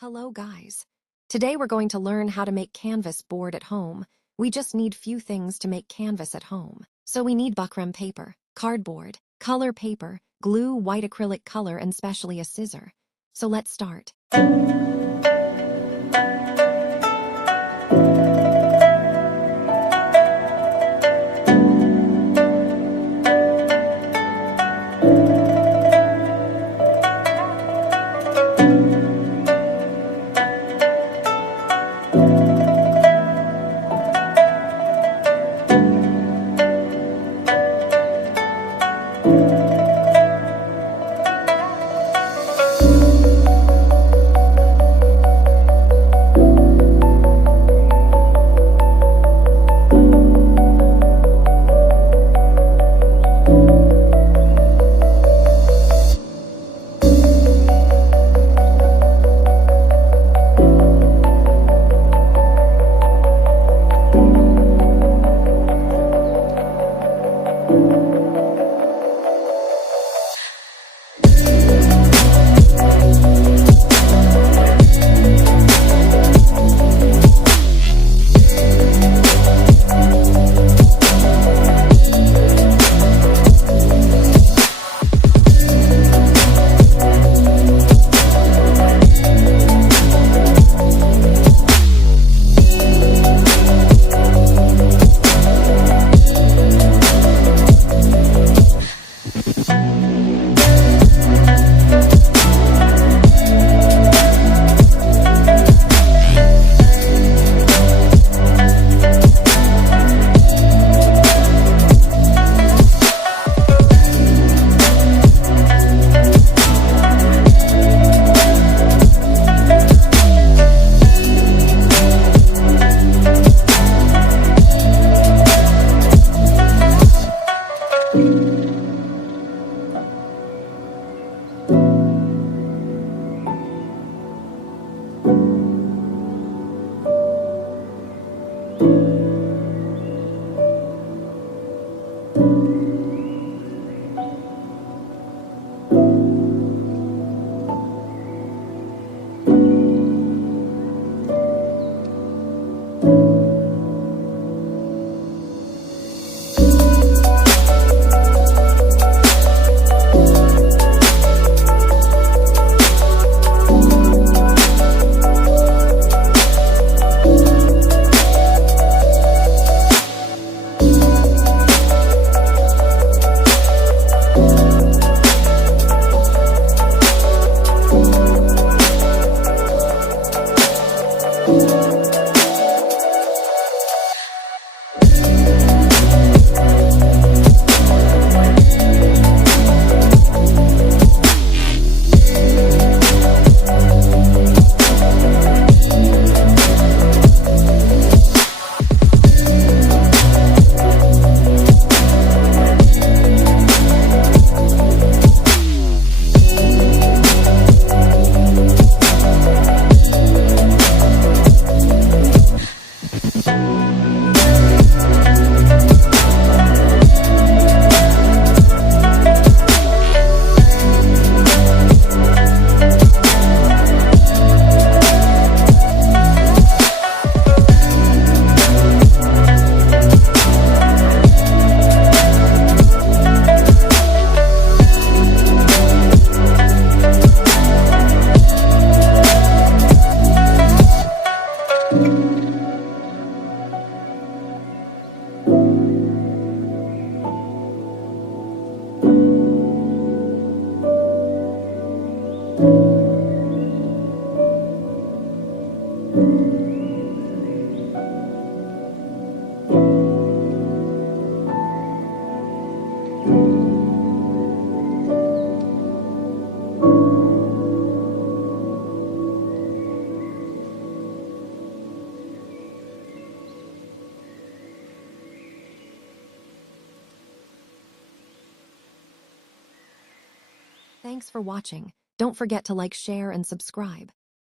Hello guys. Today we're going to learn how to make canvas board at home. We just need few things to make canvas at home. So we need buckram paper, cardboard, color paper, glue, white acrylic color, and specially a scissor. So let's start. Thanks for watching. Don't forget to like, share, and subscribe.